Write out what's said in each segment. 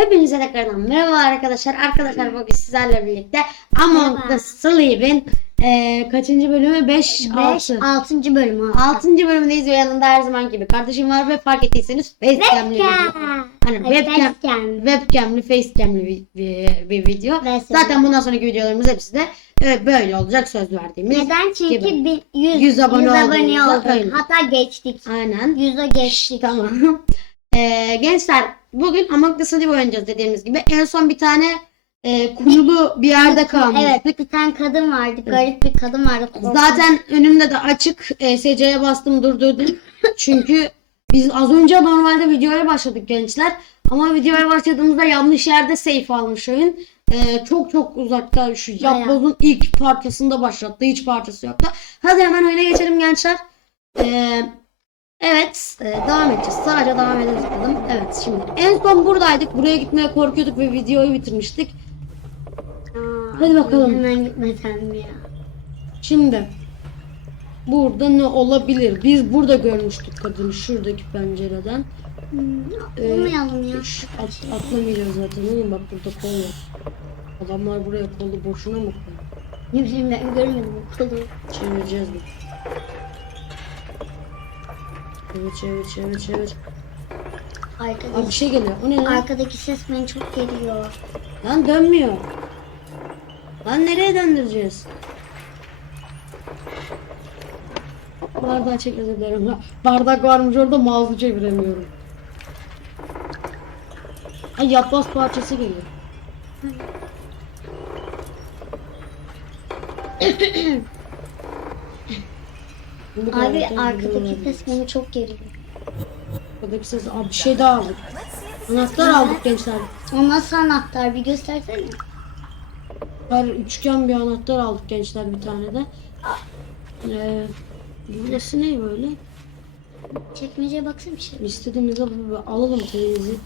Hepinize tekrardan merhaba arkadaşlar. Arkadaşlar bugün sizlerle birlikte Among the Sleep'in eee kaçıncı bölümü? 5 5 6. 6. bölüm abi. 6. bölümündeyiz ve yanında her zaman gibi kardeşim var ve fark ettiyseniz facecam'li video. Hani webcam, Webcam. webcam'li facecam'li bir, bir, bir video. Ve Zaten bundan sonraki videolarımız hepsi de evet, böyle olacak söz verdiğimiz. Neden? Çünkü gibi. bir 100, 100 abone abone olduğumuzda olduk. öyle. Hatta geçtik. Aynen. 100'e geçtik. Tamam. Ee, gençler bugün Among the Sleep oynayacağız dediğimiz gibi. En son bir tane e, kuyulu bir yerde kalmıştık. Evet bir tane kadın vardı. Garip bir kadın vardı. korkunç. Zaten önümde de açık e, SC'ye bastım durdurdum. Çünkü biz az önce normalde videoya başladık gençler. Ama videoya başladığımızda yanlış yerde save almış oyun. E, çok çok uzakta şu yapbozun ilk parçasında başlattı. Hiç parçası yoktu. Hadi hemen oyuna geçelim gençler. E, evet e, devam edeceğiz. Sadece devam ederiz dedim. Evet şimdi en son buradaydık. Buraya gitmeye korkuyorduk ve videoyu bitirmiştik. Aa, Hadi bakalım. Hemen gitmesem mi ya? Şimdi burada ne olabilir? Biz burada görmüştük kadını şuradaki pencereden. Hmm, Ee, Olmayalım ya. Şş, At, atlamayacağız zaten oğlum bak burada kol var. Adamlar buraya kolu boşuna mı koyuyor? Ne bileyim ben görmedim o kolu. Çevireceğiz mi? Çevir çevir çevir çevir. Abi bir Arkadaki, şey geliyor. O ne lan? arkadaki ses beni çok geriyor. Lan dönmüyor. Lan nereye döndüreceğiz? Bardağı çek özür dilerim. Ha, Bardak varmış orada mouse'u çeviremiyorum. Ay yapboz parçası geliyor. Abi arkadaki ses beni çok geriyor. Arkadaki ses. Abi bir şey daha aldık. Anahtar aldık gençler. O nasıl anahtar bir göstersene. Her üçgen bir anahtar aldık gençler bir tane de. Ee, burası ne böyle? Çekmeceye baksana bir şey. İstediğimizde alalım. Hadi dedim.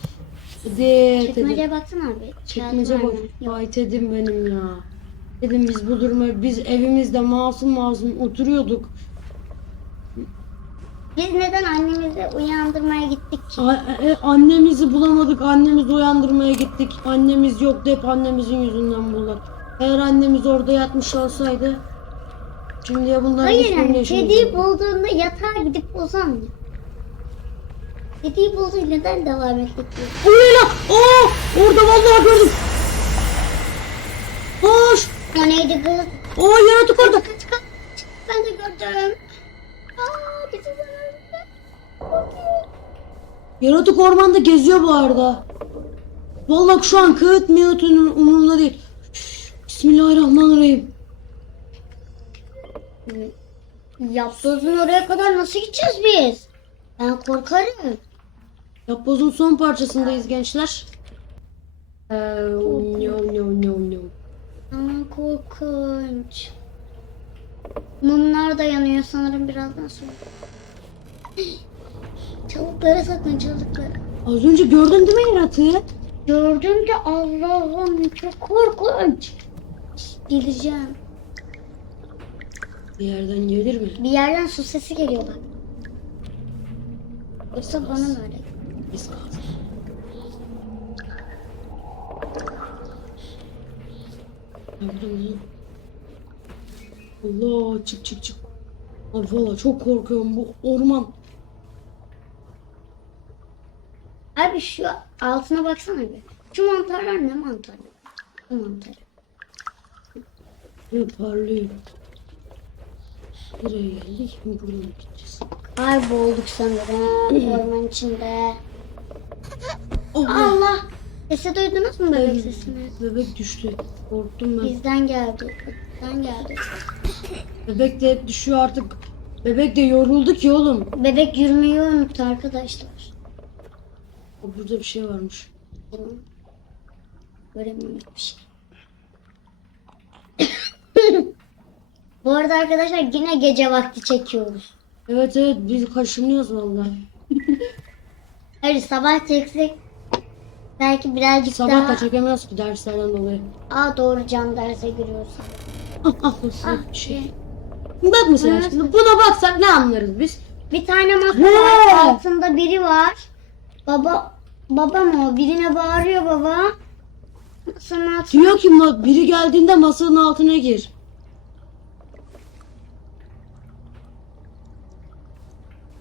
Çekmeceye baksana abi. Çekmece bak. Vay dedim benim ya. Dedim biz bu duruma biz evimizde masum masum oturuyorduk. Biz neden annemizi uyandırmaya gittik ki? A- e, annemizi bulamadık. Annemizi uyandırmaya gittik. Annemiz yoktu. Hep annemizin yüzünden bunlar. Eğer annemiz orada yatmış olsaydı şimdiye bunlar Hayır hiçbirini yani yaşamayacaktı. kediyi bulduğunda yatağa gidip uzanmıyor. Kediyi bulduğu neden devam ettik biz? O ne lan? Oo! Orada vallahi gördüm. Koş! O neydi kız? Oo yaratık orada. Kaç kaç. Ben de gördüm. Yaratık ormanda geziyor bu arada. Vallahi şu an kağıt miyatının umurumda değil. Bismillahirrahmanirrahim. Yapbozun oraya kadar nasıl gideceğiz biz? Ben korkarım. Yapbozun son parçasındayız gençler. Ee, no no no no. Aman korkunç. Mumlar da yanıyor sanırım birazdan sonra. Çabuklara sakın çabuklara. Az önce gördün değil mi yaratığı? Gördüm de Allah'ım çok korkunç. Geleceğim. Bir yerden gelir mi? Bir yerden su sesi geliyor bak. Yoksa bana mı öyle? Biz kaldık. Allah çık çık çık. Abi valla çok korkuyorum bu orman. Abi şu altına baksana bir. Şu mantarlar ne mantarı? Bu mantarı. Ne parlıyor. Nereye geldik? Buradan gideceğiz. Kaybolduk sanırım orman içinde. Allah! Allah! Sesi duydunuz mu bebek sesini? Bebek düştü. Korktum ben. Bizden geldi. Bizden geldi. Bebek de hep düşüyor artık. Bebek de yoruldu ki oğlum. Bebek yürümeyi unuttu arkadaşlar. Burada bir şey varmış. Göremiyorum bir şey. Bu arada arkadaşlar yine gece vakti çekiyoruz. Evet evet biz kaşınıyoruz vallahi. Hayır sabah çeksek belki birazcık Sabah daha... da çekemiyoruz ki derslerden dolayı. Aa doğru can derse giriyoruz. Ah ah nasıl Ah, bir şey. şey. Bak mesela Evet. şimdi buna baksak ne anlarız biz? Bir tane masa var altında biri var. Baba Baba mı o? Birine bağırıyor baba. Masanın altına. Diyor ki ma- biri geldiğinde masanın altına gir.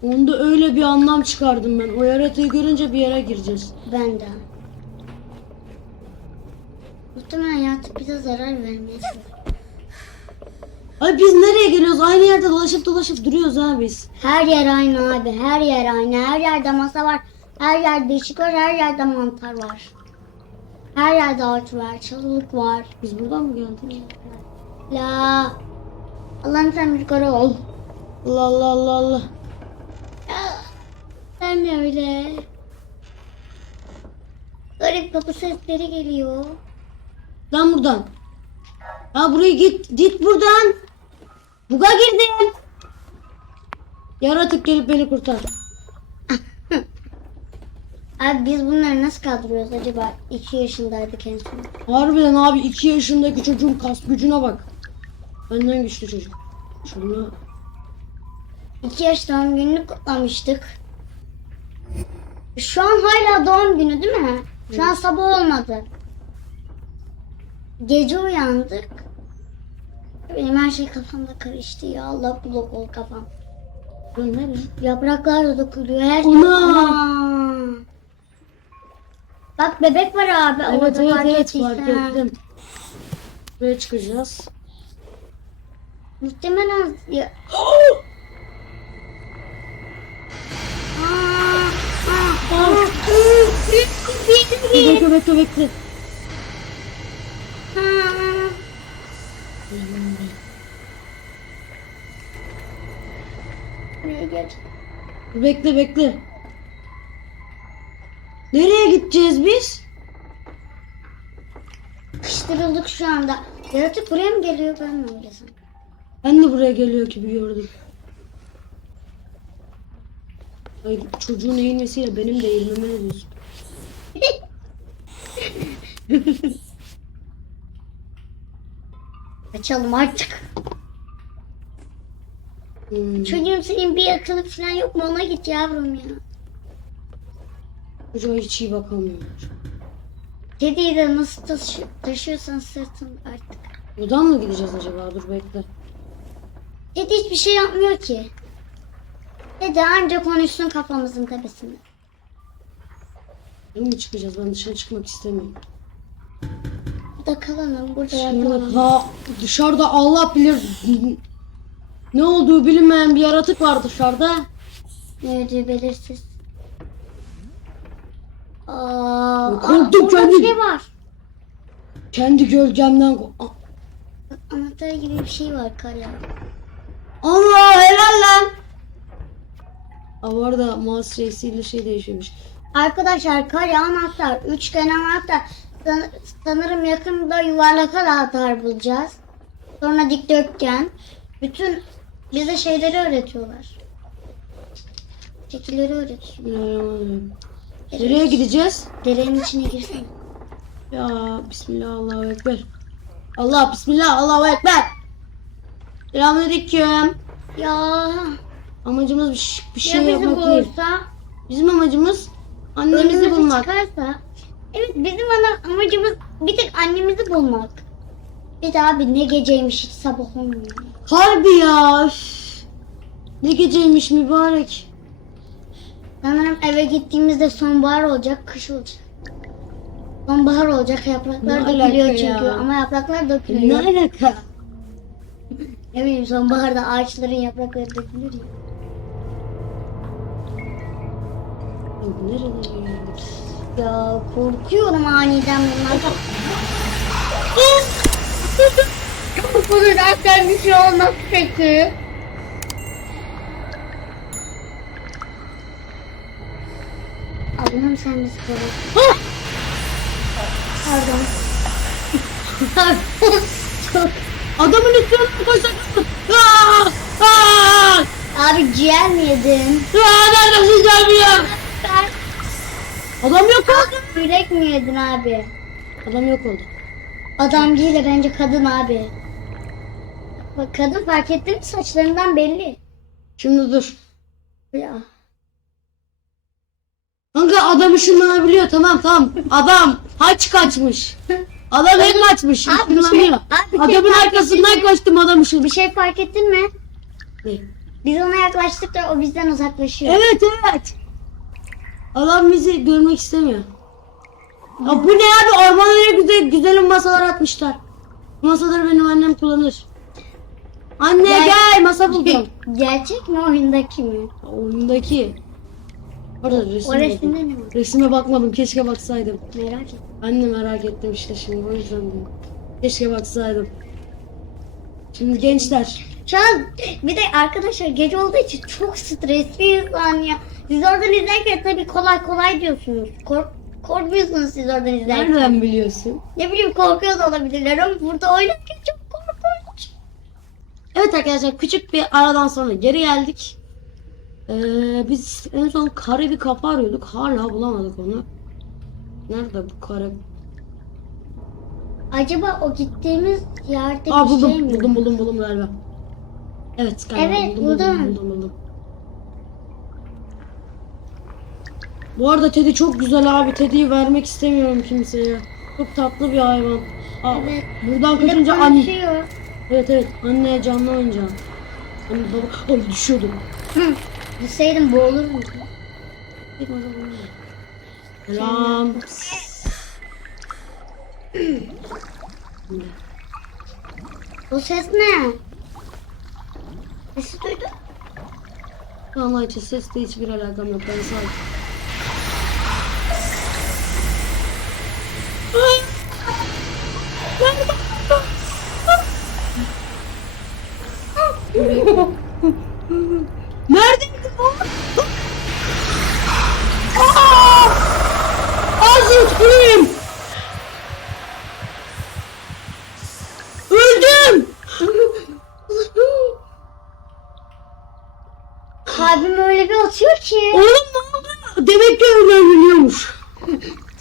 Onda öyle bir anlam çıkardım ben. O yaratığı görünce bir yere gireceğiz. Ben de. Muhtemelen yaratık bize zarar vermez. Ay biz nereye geliyoruz? Aynı yerde dolaşıp dolaşıp duruyoruz ha biz. Her yer aynı abi. Her yer aynı. Her yerde masa var. Her yerde ışık var. Her yerde mantar var. Her yerde ağaç var. Çalılık var. Biz buradan mı geldik? La. Allah'ım sen bir kara ol. Allah Allah Allah Allah. Sen de öyle. Garip kapı sesleri geliyor. Lan buradan. Ha buraya git. Git buradan. Buga girdim. Yaratık gelip beni kurtar. Abi biz bunları nasıl kaldırıyoruz acaba? 2 yaşındaydık en son. Harbiden abi 2 yaşındaki çocuğun kas gücüne bak. Benden güçlü çocuk. Şunu 2 yaş doğum gününü kutlamıştık. Şu an hala doğum günü değil mi? Şu an sabah olmadı. Gece uyandık. Benim her şey kafamda karıştı ya. Allah blok ol kafam. Nereye? Yapraklar da dökülüyor. Her. Ana! Ana! Bak bebek var abi. Evet evet evet fark ettim. Buraya çıkacağız. Muhtemelen ya... Bekle bekle bekle. Bekle bekle. Nereye gideceğiz biz? Kıştırıldık şu anda. Yaratık buraya mı geliyor ben mi öyle sanki? Ben de buraya geliyor gibi gördüm. Ay çocuğun eğilmesiyle benim de eğilmeme ne diyorsun? Açalım artık. Hmm. Çocuğum senin bir yakılık falan yok mu? Ona git yavrum ya. Çocuğa hiç iyi bakamıyorlar. Kediyi de nasıl taşı taşıyorsan sırtın artık. Buradan mı gideceğiz acaba? Dur bekle. Kedi hiçbir şey yapmıyor ki. Kedi anca konuşsun kafamızın tepesinde. Mı çıkacağız? Ben dışarı çıkmak istemiyorum. Burada kalalım, burada Şimdi yatalım. ha, dışarıda Allah bilir ne olduğu bilinmeyen bir yaratık var dışarıda. Ne ödüğü belirsiz. Aa, aa, Korktum kendim. bir şey var. Kendi gölgemden Anahtar gibi bir şey var kara. Allah helal lan. Aa, bu arada mouse reisiyle şey değişiyormuş. Arkadaşlar kare anahtar, üçgen anahtar. San- sanırım yakında yuvarlak anahtar bulacağız. Sonra dikdörtgen. Bütün bize şeyleri öğretiyorlar. Şekilleri öğretiyor. Nereye gideceğiz? Derenin içine girsene. Ya Bismillah Allahu Ekber. Allah Bismillah Allahu Ekber. Selamünaleyküm. Ya Amacımız bir, ş- bir ya şey bizi yapmak değil. bulursa, Bizim amacımız annemizi önümüze bulmak. çıkarsa. Evet bizim ana amacımız bir tek annemizi bulmak. Bir de abi ne geceymiş hiç sabah olmuyor. Harbi ya. Ne geceymiş mübarek. Sanırım eve gittiğimizde sonbahar olacak, kış olacak. Sonbahar olacak, yapraklar Ne dökülüyor çünkü. ya? Ama yapraklar Ne dökülüyor. alaka? Ne bileyim sonbaharda ağaçların yaprakları dökülür ya. Ya korkuyorum aniden bunlardan. Bunu dersen bir şey olmaz peki. Allah'ım sen bizi koru. Pardon. Adamın üstüne koşacaksın. Aa! Aa! Abi ciğer mi yedin? Aa! Neredesin gelmiyor? Adam yok oldu. Yürek mi yedin abi? Adam yok oldu. Adam değil de bence kadın abi. Bak kadın fark ettin mi saçlarından belli. Şimdi dur. Ya. Kanka adam ışınlanabiliyor tamam tamam. Adam haç kaçmış. Adam hep kaçmış. Abi bir şey- ışınlanıyor. abi bir şey Adamın fark arkasından ettin mi? koştum adam ışın. Bir şey fark ettin mi? Ne? Biz ona yaklaştıkça o bizden uzaklaşıyor. Evet evet. Adam bizi görmek istemiyor. Ya bu ne abi ormana ne güzel güzelim masalar atmışlar. Bu masaları benim annem kullanır. Anne Gel. gel masa buldum. Gerçek mi oyundaki mi? Oyundaki. Resim O resimde ne var? Resime bakmadım keşke baksaydım. Merak ettim. Ben de merak ettim işte şimdi o yüzden diyorum. Keşke baksaydım. Şimdi gençler. Şu an bir de arkadaşlar gece olduğu için çok stresliyiz lan ya. Siz oradan izlerken tabii kolay kolay diyorsunuz. Kork korkmuyorsunuz siz oradan izlerken. Nereden biliyorsun? Ne bileyim korkuyor da olabilirler ama burada oynarken çok korkunç. Evet arkadaşlar küçük bir aradan sonra geri geldik. Ee, biz en son kare bir kapı arıyorduk. Hala bulamadık onu. Nerede bu kare? Acaba o gittiğimiz yerde Aa bir buldum, şey mi? buldum buldum buldum galiba. Evet galiba Evet, buldum, buldum, buldum. buldum buldum. Bu arada Teddy çok güzel abi. Teddy'yi vermek istemiyorum kimseye. Çok tatlı bir hayvan. Aa, Evet. Buradan kaçınca anne. Evet evet anne canlı oyuncağım. Anne baba Ay, düşüyordum. Hı. Düşseydim boğulur muydum? Selam. O ses ne? Sesi duydun? Vallahi hiç sesle hiçbir alakam yok. Ben sadece... Nerede? Aa! Ağzını tüküreyim. Öldüm. Kalbim öyle bir atıyor ki. Oğlum ne oldu? Demek ki öyle ölüyormuş.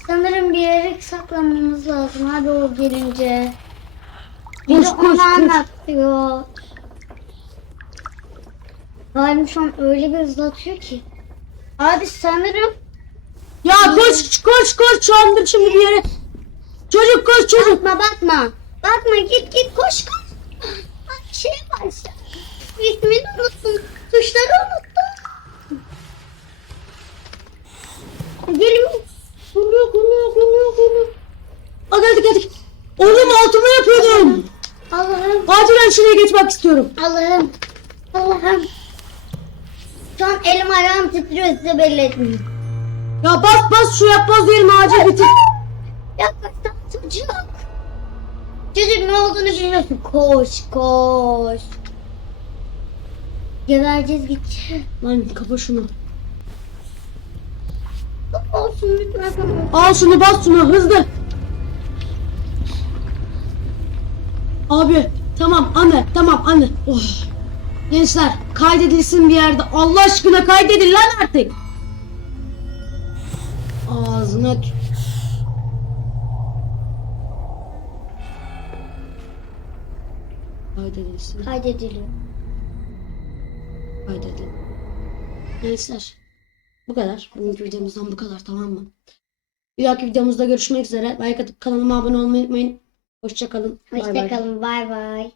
Sanırım bir yere saklanmamız lazım abi o gelince. Bir Koş de koş koş. anlatıyor. Kalbim şu an öyle bir hızlı atıyor ki. Abi sanırım Ya koş koş koş şu anda şimdi bir yere. Çocuk koş çocuk. bakma bakma. Bakma git git koş koş. Ay şey var ya. İsmini unuttum. Tuşları unuttum. Gelin. Geliyor geliyor geliyor geliyor. Aa geldik geldik. Oğlum altıma yapıyordum. Allah'ım. Acilen şuraya geçmek istiyorum. Allah'ım. Allah'ım. Şu an elim ayağım titriyor size belli etmiyorum. Ya bas bas şu yapmaz diyelim acil bitir. Yaklaştan çocuk. Çocuk ne olduğunu bilmiyorsun. Koş koş. Gebereceğiz gideceğiz. Lan kapa şunu. Lütfen. Al şunu bas şunu hızlı. Abi tamam anne tamam anne. Oh. Gençler kaydedilsin bir yerde. Allah aşkına kaydedin lan artık. Ağzına tut. Kaydedilsin. Kaydediliyor. Kaydedin. Gençler. Bu kadar. Bugünkü videomuzdan bu kadar tamam mı? Bir dahaki videomuzda görüşmek üzere. Like atıp kanalıma abone olmayı unutmayın. Hoşçakalın. Hoşçakalın. Bay bay.